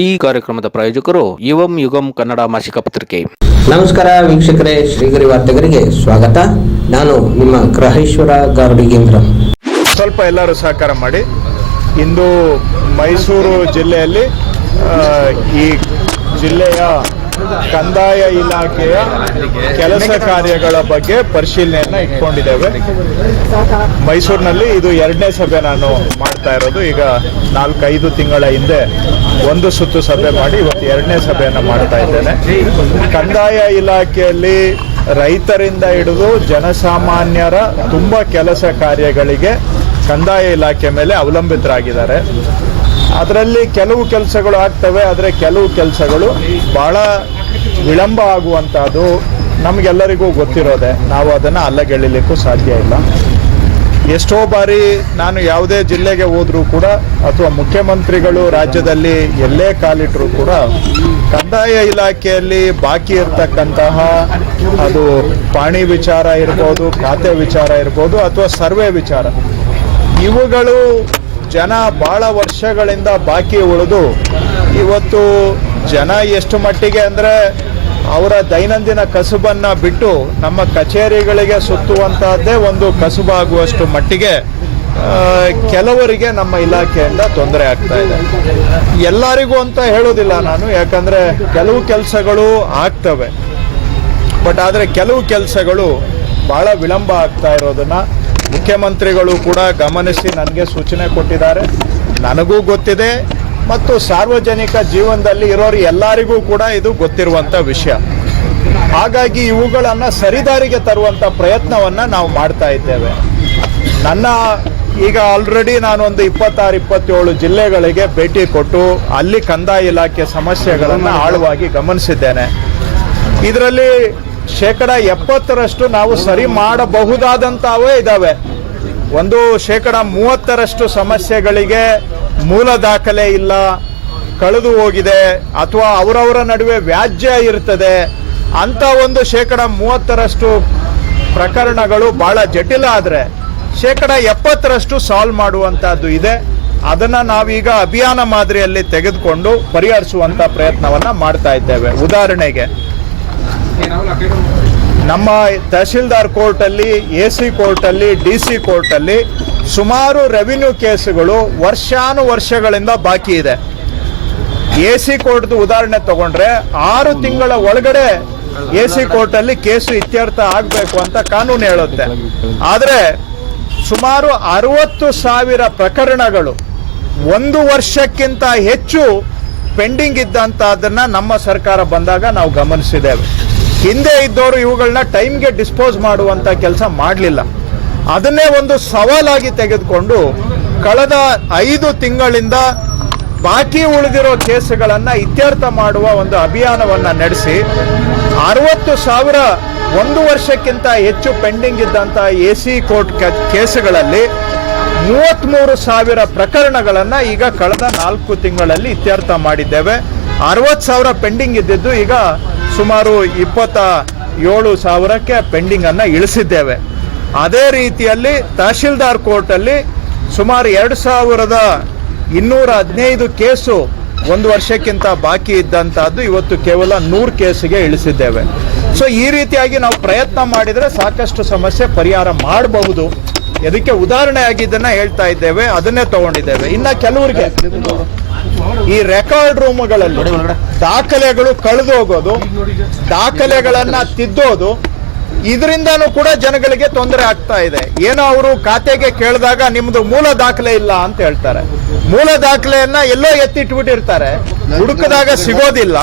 ಈ ಕಾರ್ಯಕ್ರಮದ ಪ್ರಾಯೋಜಕರು ಯುವಂ ಯುಗಂ ಕನ್ನಡ ಮಾಸಿಕ ಪತ್ರಿಕೆ. ನಮಸ್ಕಾರ ವೀಕ್ಷಕರೇ ಶ್ರೀಗರಿ ವಾರ್ತೆಗರಿಗೆ ಸ್ವಾಗತ. ನಾನು ನಿಮ್ಮ ಗ್ರಹೇಶ್ವರ ಗಾರುಡಿಗೇಂದ್ರ. ಸ್ವಲ್ಪ ಎಲ್ಲರೂ ಸಹಕಾರ ಮಾಡಿ ಇಂದು ಮೈಸೂರು ಜಿಲ್ಲೆಯಲ್ಲಿ ಈ ಜಿಲ್ಲೆಯ ಕಂದಾಯ ಇಲಾಖೆಯ ಕೆಲಸ ಕಾರ್ಯಗಳ ಬಗ್ಗೆ ಪರಿಶೀಲನೆಯನ್ನ ಇಟ್ಕೊಂಡಿದ್ದೇವೆ. ಮೈಸೂರಿನಲ್ಲಿ ಇದು ಎರಡನೇ ಸಭೆ ನಾನು ಮಾಡ್ತಾ ಇರೋದು. ಈಗ ನಾಲ್ಕೈದು ತಿಂಗಳ ಹಿಂದೆ ಒಂದು ಸುತ್ತು ಸಭೆ ಮಾಡಿ ಇವತ್ತು ಎರಡನೇ ಸಭೆಯನ್ನು ಮಾಡ್ತಾ ಇದ್ದೇನೆ. ಕಂದಾಯ ಇಲಾಖೆಯಲ್ಲಿ ರೈತರಿಂದ ಹಿಡಿದು ಜನಸಾಮಾನ್ಯರ ತುಂಬ ಕೆಲಸ ಕಾರ್ಯಗಳಿಗೆ ಕಂದಾಯ ಇಲಾಖೆ ಮೇಲೆ ಅವಲಂಬಿತರಾಗಿದ್ದಾರೆ. ಅದರಲ್ಲಿ ಕೆಲವು ಕೆಲಸಗಳು ಆಗ್ತವೆ, ಆದರೆ ಕೆಲವು ಕೆಲಸಗಳು ಬಹಳ ವಿಳಂಬ ಆಗುವಂಥದ್ದು ನಮಗೆಲ್ಲರಿಗೂ ಗೊತ್ತಿರೋದೆ. ನಾವು ಅದನ್ನು ಅಲ್ಲಗೆಳಿಲಿಕ್ಕೂ ಸಾಧ್ಯ ಇಲ್ಲ. ಎಷ್ಟೋ ಬಾರಿ ನಾನು ಯಾವುದೇ ಜಿಲ್ಲೆಗೆ ಹೋದರೂ ಕೂಡ ಅಥವಾ ಮುಖ್ಯಮಂತ್ರಿಗಳು ರಾಜ್ಯದಲ್ಲಿ ಎಲ್ಲೇ ಕಾಲಿಟ್ಟರೂ ಕೂಡ ಕಂದಾಯ ಇಲಾಖೆಯಲ್ಲಿ ಬಾಕಿ ಇರ್ತಕ್ಕಂತಹ ಅದು ಪಾಣಿ ವಿಚಾರ ಇರ್ಬೋದು, ಖಾತೆ ವಿಚಾರ ಇರ್ಬೋದು ಅಥವಾ ಸರ್ವೆ ವಿಚಾರ. ಇವುಗಳು ಜನ ಬಹಳ ವರ್ಷಗಳಿಂದ ಬಾಕಿ ಉಳಿದು ಇವತ್ತು ಜನ ಎಷ್ಟು ಮಟ್ಟಿಗೆ ಅಂದರೆ ಅವರ ದೈನಂದಿನ ಕಸುಬನ್ನ ಬಿಟ್ಟು ನಮ್ಮ ಕಚೇರಿಗಳಿಗೆ ಸುತ್ತುವಂತಹದ್ದೇ ಒಂದು ಕಸುಬಾಗುವಷ್ಟು ಮಟ್ಟಿಗೆ ಕೆಲವರಿಗೆ ನಮ್ಮ ಇಲಾಖೆಯಿಂದ ತೊಂದರೆ ಆಗ್ತಾ ಇದೆ. ಎಲ್ಲರಿಗೂ ಅಂತ ಹೇಳೋದಿಲ್ಲ ನಾನು, ಯಾಕಂದ್ರೆ ಕೆಲವು ಕೆಲಸಗಳು ಆಗ್ತವೆ. ಬಟ್ ಆದರೆ ಕೆಲವು ಕೆಲಸಗಳು ಬಹಳ ವಿಳಂಬ ಆಗ್ತಾ ಇರೋದನ್ನ ಮುಖ್ಯಮಂತ್ರಿಗಳು ಕೂಡ ಗಮನಿಸಿ ನನಗೆ ಸೂಚನೆ ಕೊಟ್ಟಿದ್ದಾರೆ. ನನಗೂ ಗೊತ್ತಿದೆ ಮತ್ತು ಸಾರ್ವಜನಿಕ ಜೀವನದಲ್ಲಿ ಇರೋರು ಎಲ್ಲರಿಗೂ ಕೂಡ ಇದು ಗೊತ್ತಿರುವಂಥ ವಿಷಯ. ಹಾಗಾಗಿ ಇವುಗಳನ್ನು ಸರಿದಾರಿಗೆ ತರುವಂಥ ಪ್ರಯತ್ನವನ್ನು ನಾವು ಮಾಡ್ತಾ ಇದ್ದೇವೆ. ನನ್ನ ಈಗ ಆಲ್ರೆಡಿ ನಾನೊಂದು ಇಪ್ಪತ್ತಾರು, ಇಪ್ಪತ್ತೇಳು ಜಿಲ್ಲೆಗಳಿಗೆ ಭೇಟಿ ಕೊಟ್ಟು ಅಲ್ಲಿ ಕಂದಾಯ ಇಲಾಖೆ ಸಮಸ್ಯೆಗಳನ್ನು ಆಳವಾಗಿ ಗಮನಿಸಿದ್ದೇನೆ. ಇದರಲ್ಲಿ ಶೇಕಡ ಎಪ್ಪತ್ತರಷ್ಟು ನಾವು ಸರಿ ಮಾಡಬಹುದಾದಂಥವೇ ಇದ್ದಾವೆ ಒಂದು ಶೇಕಡ ಮೂವತ್ತರಷ್ಟು ಸಮಸ್ಯೆಗಳಿಗೆ ಮೂಲ ದಾಖಲೆ ಇಲ್ಲ, ಕಳೆದು ಹೋಗಿದೆ, ಅಥವಾ ಅವರವರ ನಡುವೆ ವ್ಯಾಜ್ಯ ಇರ್ತದೆ, ಅಂತ ಒಂದು ಶೇಕಡ ಮೂವತ್ತರಷ್ಟು ಪ್ರಕರಣಗಳು ಬಹಳ ಜಟಿಲ ಆದರೆ, ಶೇಕಡ ಎಪ್ಪತ್ತರಷ್ಟು ಸಾಲ್ವ್ ಮಾಡುವಂತಹದ್ದು ಇದೆ. ಅದನ್ನ ನಾವೀಗ ಅಭಿಯಾನ ಮಾದರಿಯಲ್ಲಿ ತೆಗೆದುಕೊಂಡು ಪರಿಹರಿಸುವಂತ ಪ್ರಯತ್ನವನ್ನ ಮಾಡ್ತಾ ಇದ್ದೇವೆ. ಉದಾಹರಣೆಗೆ, ನಮ್ಮ ತಹಶೀಲ್ದಾರ್ ಕೋರ್ಟಲ್ಲಿ, ಎ ಸಿ ಕೋರ್ಟಲ್ಲಿ, ಡಿ ಸಿ ಕೋರ್ಟಲ್ಲಿ ಸುಮಾರು ರೆವಿನ್ಯೂ ಕೇಸುಗಳು ವರ್ಷಾನು ವರ್ಷಗಳಿಂದ ಬಾಕಿ ಇದೆ. ಎ ಸಿ ಕೋರ್ಟ್ದು ಉದಾಹರಣೆ ತಗೊಂಡ್ರೆ ಆರು ತಿಂಗಳ ಒಳಗಡೆ ಎ ಸಿ ಕೋರ್ಟಲ್ಲಿ ಕೇಸು ಇತ್ಯರ್ಥ ಆಗಬೇಕು ಅಂತ ಕಾನೂನು ಹೇಳುತ್ತೆ. ಆದರೆ ಸುಮಾರು ಅರವತ್ತು ಸಾವಿರ ಪ್ರಕರಣಗಳು ಒಂದು ವರ್ಷಕ್ಕಿಂತ ಹೆಚ್ಚು ಪೆಂಡಿಂಗ್ ಇದ್ದಂಥದ್ದನ್ನು ನಮ್ಮ ಸರ್ಕಾರ ಬಂದಾಗ ನಾವು ಗಮನಿಸಿದ್ದೇವೆ. ಹಿಂದೆ ಇದ್ದವರು ಇವುಗಳನ್ನ ಟೈಮ್ಗೆ ಡಿಸ್ಪೋಸ್ ಮಾಡುವಂತ ಕೆಲಸ ಮಾಡಲಿಲ್ಲ. ಅದನ್ನೇ ಒಂದು ಸವಾಲಾಗಿ ತೆಗೆದುಕೊಂಡು ಕಳೆದ ಐದು ತಿಂಗಳಿಂದ ಬಾಕಿ ಉಳಿದಿರೋ ಕೇಸುಗಳನ್ನು ಇತ್ಯರ್ಥ ಮಾಡುವ ಒಂದು ಅಭಿಯಾನವನ್ನು ನಡೆಸಿ ಅರವತ್ತು ಸಾವಿರ ಒಂದು ವರ್ಷಕ್ಕಿಂತ ಹೆಚ್ಚು ಪೆಂಡಿಂಗ್ ಇದ್ದಂಥ ಎ ಸಿ ಕೋರ್ಟ್ ಕೇಸುಗಳಲ್ಲಿ ಮೂವತ್ತ್ಮೂರು ಸಾವಿರ ಪ್ರಕರಣಗಳನ್ನು ಈಗ ಕಳೆದ ನಾಲ್ಕು ತಿಂಗಳಲ್ಲಿ ಇತ್ಯರ್ಥ ಮಾಡಿದ್ದೇವೆ. ಅರವತ್ತು ಸಾವಿರ ಪೆಂಡಿಂಗ್ ಇದ್ದಿದ್ದು ಈಗ ಸುಮಾರು ಇಪ್ಪತ್ತ ಏಳು ಸಾವಿರಕ್ಕೆ ಪೆಂಡಿಂಗನ್ನು ಇಳಿಸಿದ್ದೇವೆ. ಅದೇ ರೀತಿಯಲ್ಲಿ ತಹಶೀಲ್ದಾರ್ ಕೋರ್ಟಲ್ಲಿ ಸುಮಾರು ಎರಡು ಸಾವಿರದ ಇನ್ನೂರ ಹದಿನೈದು ಕೇಸು ಒಂದು ವರ್ಷಕ್ಕಿಂತ ಬಾಕಿ ಇದ್ದಂತಹದ್ದು ಇವತ್ತು ಕೇವಲ ನೂರು ಕೇಸಿಗೆ ಇಳಿಸಿದ್ದೇವೆ. ಸೊ ಈ ರೀತಿಯಾಗಿ ನಾವು ಪ್ರಯತ್ನ ಮಾಡಿದರೆ ಸಾಕಷ್ಟು ಸಮಸ್ಯೆ ಪರಿಹಾರ ಮಾಡಬಹುದು. ಇದಕ್ಕೆ ಉದಾಹರಣೆ ಆಗಿದ್ದನ್ನ ಹೇಳ್ತಾ ಇದ್ದೇವೆ, ಅದನ್ನೇ ತಗೊಂಡಿದ್ದೇವೆ. ಇನ್ನ ಕೆಲವರಿಗೆ ಈ ರೆಕಾರ್ಡ್ ರೂಮ್ಗಳಲ್ಲಿ ದಾಖಲೆಗಳು ಕಳೆದು ಹೋಗೋದು ದಾಖಲೆಗಳನ್ನ ತಿದ್ದೋದು ಇದರಿಂದನೂ ಕೂಡ ಜನಗಳಿಗೆ ತೊಂದರೆ ಆಗ್ತಾ ಇದೆ. ಏನೋ ಅವರು ಖಾತೆಗೆ ಕೇಳಿದಾಗ ನಿಮ್ದು ಮೂಲ ದಾಖಲೆ ಇಲ್ಲ ಅಂತ ಹೇಳ್ತಾರೆ. ಮೂಲ ದಾಖಲೆಯನ್ನ ಎಲ್ಲೋ ಎತ್ತಿಟ್ಬಿಟ್ಟಿರ್ತಾರೆ. ಹುಡುಕದಾಗ ಸಿಗೋದಿಲ್ಲ.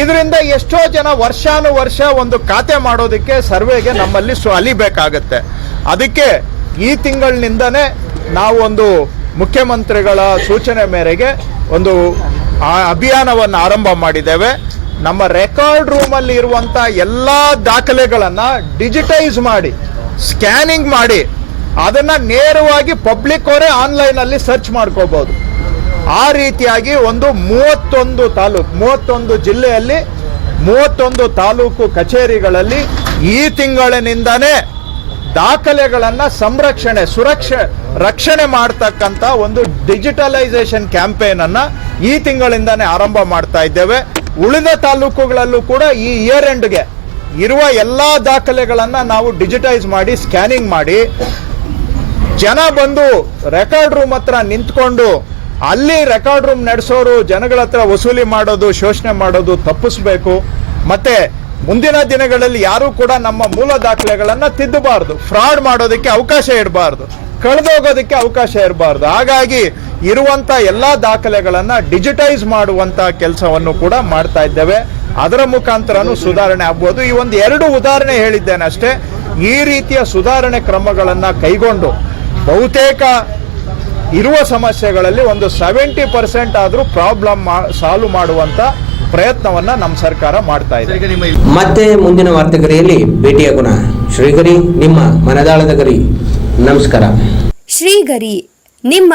ಇದರಿಂದ ಎಷ್ಟೋ ಜನ ವರ್ಷಾನು ವರ್ಷ ಒಂದು ಖಾತೆ ಮಾಡೋದಕ್ಕೆ ಸರ್ವೆಗೆ ನಮ್ಮಲ್ಲಿ ಸೊ ಅಲಿಬೇಕಾಗತ್ತೆ. ಅದಕ್ಕೆ ಈ ತಿಂಗಳಿನಿಂದನೇ ನಾವು ಒಂದು ಮುಖ್ಯಮಂತ್ರಿಗಳ ಸೂಚನೆ ಮೇರೆಗೆ ಒಂದು ಅಭಿಯಾನವನ್ನು ಆರಂಭ ಮಾಡಿದ್ದೇವೆ. ನಮ್ಮ ರೆಕಾರ್ಡ್ ರೂಮಲ್ಲಿ ಇರುವಂತ ಎಲ್ಲ ದಾಖಲೆಗಳನ್ನ ಡಿಜಿಟೈಸ್ ಮಾಡಿ, ಸ್ಕ್ಯಾನಿಂಗ್ ಮಾಡಿ, ಅದನ್ನ ನೇರವಾಗಿ ಪಬ್ಲಿಕ್ ಅವರೇ ಆನ್ಲೈನ್ ಅಲ್ಲಿ ಸರ್ಚ್ ಮಾಡ್ಕೋಬಹುದು ಆ ರೀತಿಯಾಗಿ ಒಂದು ಮೂವತ್ತೊಂದು ತಾಲೂಕು, ಮೂವತ್ತೊಂದು ಜಿಲ್ಲೆಯಲ್ಲಿ, ಮೂವತ್ತೊಂದು ತಾಲೂಕು ಕಚೇರಿಗಳಲ್ಲಿ ಈ ತಿಂಗಳಿನಿಂದನೇ ದಾಖಲೆಗಳನ್ನ ಸಂರಕ್ಷಣೆ, ಸುರಕ್ಷೆ, ರಕ್ಷಣೆ ಮಾಡ್ತಕ್ಕಂಥ ಒಂದು ಡಿಜಿಟಲೈಸೇಷನ್ ಕ್ಯಾಂಪೇನ್ ಅನ್ನ ಈ ತಿಂಗಳಿಂದನೇ ಆರಂಭ ಮಾಡ್ತಾ ಇದ್ದೇವೆ. ಉಳಿದ ತಾಲೂಕುಗಳಲ್ಲೂ ಕೂಡ ಈ ಇಯರ್ ಎಂಡ್ಗೆ ಇರುವ ಎಲ್ಲಾ ದಾಖಲೆಗಳನ್ನು ನಾವು ಡಿಜಿಟೈಸ್ ಮಾಡಿ ಸ್ಕ್ಯಾನಿಂಗ್ ಮಾಡಿ, ಜನ ಬಂದು ರೆಕಾರ್ಡ್ ರೂಮ್ ಹತ್ರ ನಿಂತ್ಕೊಂಡು ಅಲ್ಲಿ ರೆಕಾರ್ಡ್ ರೂಮ್ ನಡೆಸೋರು, ಜನಗಳ ಹತ್ರ ವಸೂಲಿ ಮಾಡೋದು, ಶೋಷಣೆ ಮಾಡೋದು, ತಪ್ಪಿಸ್ಬೇಕು. ಮತ್ತೆ ಮುಂದಿನ ದಿನಗಳಲ್ಲಿ ಯಾರು ಕೂಡ ನಮ್ಮ ಮೂಲ ದಾಖಲೆಗಳನ್ನು ತಿದ್ದಬಾರದು. ಫ್ರಾಡ್ ಮಾಡೋದಕ್ಕೆ ಅವಕಾಶ ಇರಬಾರ್ದು ಕಳೆದೋಗೋದಕ್ಕೆ ಅವಕಾಶ ಇರಬಾರ್ದು ಹಾಗಾಗಿ ಇರುವಂತ ಎಲ್ಲಾ ದಾಖಲೆಗಳನ್ನು ಡಿಜಿಟೈಸ್ ಮಾಡುವಂತ ಕೆಲಸವನ್ನು ಕೂಡ ಮಾಡ್ತಾ ಇದ್ದೇವೆ. ಅದರ ಮುಖಾಂತರನೂ ಸುಧಾರಣೆ ಆಗ್ಬೋದು. ಈ ಒಂದು ಎರಡು ಉದಾಹರಣೆ ಹೇಳಿದ್ದೇನೆ ಅಷ್ಟೇ. ಈ ರೀತಿಯ ಸುಧಾರಣೆ ಕ್ರಮಗಳನ್ನು ಕೈಗೊಂಡು ಬಹುತೇಕ ಇರುವ ಸಮಸ್ಯೆಗಳಲ್ಲಿ ಒಂದು ಸೆವೆಂಟಿ ಪರ್ಸೆಂಟ್ ಆದ್ರೂ ಪ್ರಾಬ್ಲಮ್ ಸಾಲ್ವ್ ಮಾಡುವಂತ ಪ್ರಯತ್ನವನ್ನ ನಮ್ಮ ಸರ್ಕಾರ ಮಾಡ್ತಾ ಇದೆ. ಮತ್ತೆ ಮುಂದಿನ ವಾರ್ತೆಗರಿಯಲ್ಲಿ ಭೇಟಿಯಾಗೋಣ ಶ್ರೀಗರಿ ನಿಮ್ಮ ಮನದಾಳದ ಗರಿ. ನಮಸ್ಕಾರ. ಶ್ರೀಗರಿ ನಿಮ್ಮ